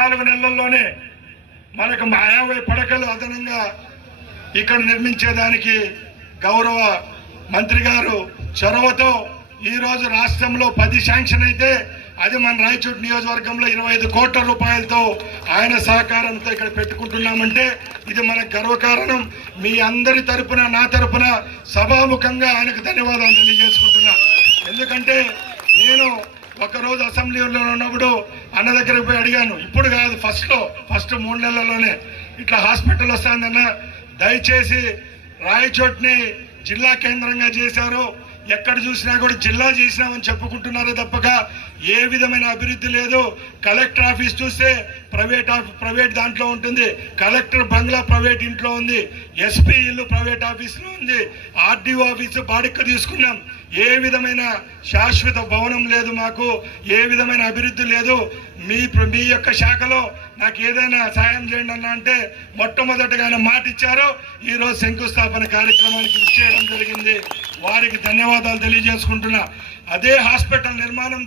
4 నెలల్లోనే మనకు 50 పడకలు అదనంగా ఇక్కడ నిర్మించేదానికి గౌరవ మంత్రి గారు చొరవతో ఈరోజు రాష్ట్రంలో 10 శాంక్షన్ అయితే అది మన రాయచోటి నియోజకవర్గంలో 25 కోట్ల రూపాయలతో ఆయన సహకారంతో ఇక్కడ పెట్టుకుంటున్నామంటే ఇది మనకు గర్వకారణం. మీ అందరి తరపున నా తరపున సభాముఖంగా ఆయనకు ధన్యవాదాలు తెలియజేసుకుంటున్నా. ఎందుకంటే నేను ఒకరోజు అసెంబ్లీలో ఉన్నప్పుడు అన్న దగ్గరకు పోయి అడిగాను, ఇప్పుడు కాదు ఫస్ట్ 3 నెలల్లోనే ఇట్లా హాస్పిటల్ వస్తుందన్న, దయచేసి రాయచోటిని జిల్లా కేంద్రంగా చేశారు, ఎక్కడ చూసినా కూడా జిల్లా చేసినామని చెప్పుకుంటున్నారే తప్పక ఏ విధమైన అభివృద్ధి లేదు. కలెక్టర్ ఆఫీస్ చూస్తే ప్రైవేట్ దాంట్లో ఉంటుంది, కలెక్టర్ బంగ్లా ప్రైవేట్ ఇంట్లో ఉంది, ఎస్పీ ఇల్లు ప్రైవేట్ ఆఫీసులో ఉంది, ఆర్డీఓ ఆఫీసు బాడిక్కు తీసుకున్నాం. ఏ విధమైన శాశ్వత భవనం లేదు, మాకు ఏ విధమైన అభివృద్ధి లేదు. మీ యొక్క శాఖలో నాకు ఏదైనా సాయం చేయండి అన్న అంటే మొట్టమొదటిగా ఆయన మాట ఇచ్చారు. ఈరోజు శంకుస్థాపన కార్యక్రమానికి ఇచ్చేయడం జరిగింది. వారికి ధన్యవాదాలు తెలియజేసుకుంటున్నా. అదే హాస్పిటల్ నిర్మాణం